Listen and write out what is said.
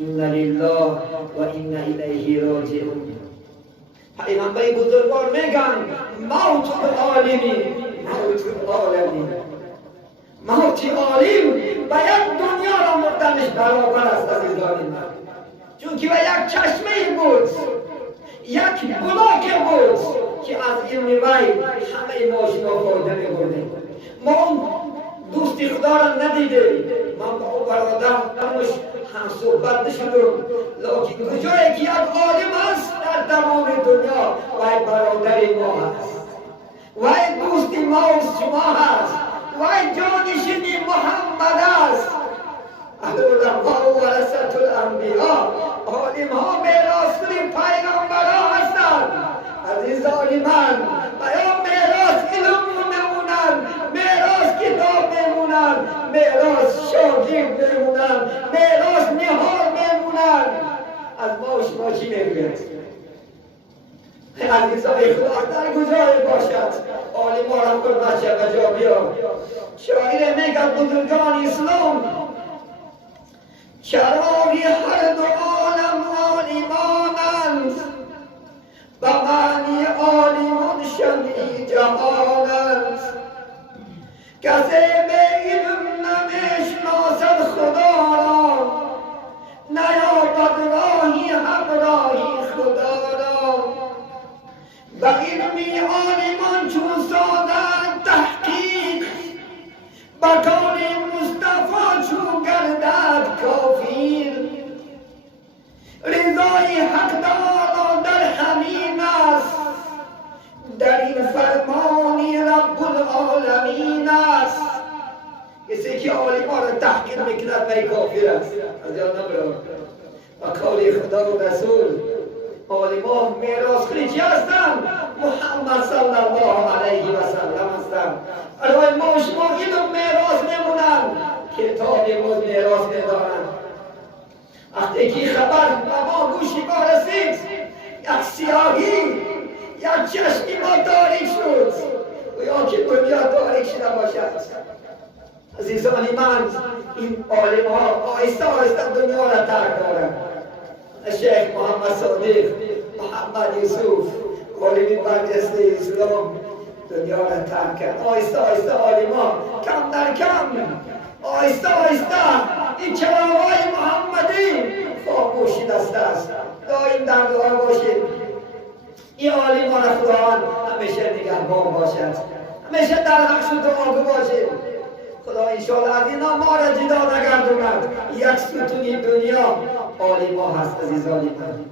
این لله و این الیه راجعون. پیغمبر بزرگوار میگن موت العالمی موت العالمی. موت عالم و یک دنیا را مردنش برابر است عزیزان من. چون که یک چشمه بود، یک بلاک بود که از علم وی همه ماشینا فایده می‌بردیم. ما اون دوستی خدا را ندیدیم. من با او برادر نموش هم صحبت نشدم، لیکن کجایی که یک عالم است در تمام دنیا وی برادر ما هست، وی دوست ما و شما هست، وی جانشین محمد است. العلماء ورثة الانبیاء. عالم ها میراث پیغمبران هستند عزیزان من. یا میراث علم میمونند، میراث کتاب میمونند، میراث شاگرد میمونند، میراث نهار میمونند. از ما و شما چی میگوید؟ عزیزان خدا در گذاری باشد. عالم ها را قربت شد و جا بیاد. شاعر میگد بزرگان اسلام چراغی هر دو عالم عالمانند، به معنی عالمان شمعی جهانند. کسی به علم نمیشناسد خدا را، نیابد راهی حق راهی خدا را. به علمی عالمان چون سازند تحقیق، به کار مصطفی چون گردد کافیر. رضای حق تعالی در همین است، در این فرمانی رب العالمین است. کسی که عالم ها را تحقیر میکند وی کافر است. از یاد نبرد. و قول خدا و رسول عالم ها میراث خریچی هستند، محمد صلی الله علیه و سلم هستند. برای ما و شما علم میراث میمونند، کتاب ما میراث میدارند. وقتی که خبر به ما گوشی ما رسید، یک سیاهی، یک چشمی ما تاریک شد، و یا که دنیا تاریک شده باشد. عزیزان من، این عالم ها آهسته آهسته دنیا را ترک دارند. شیخ محمد صادق، محمد یوسف، عالم برجسته اسلام دنیا را ترک کرد. آهسته آهسته عالم ها کم در کم، آهسته آهسته این چراغ‌های محمدی خاموشی دسته است. دائم در دعا باشید. این عالم ها را خداوند همیشه نگهبان باشد، همیشه در حق دعا باشید. خدا انشاءالله از اینا ما را جدا نگرداند. یک ستون دنیا عالم ها هست عزیزان من.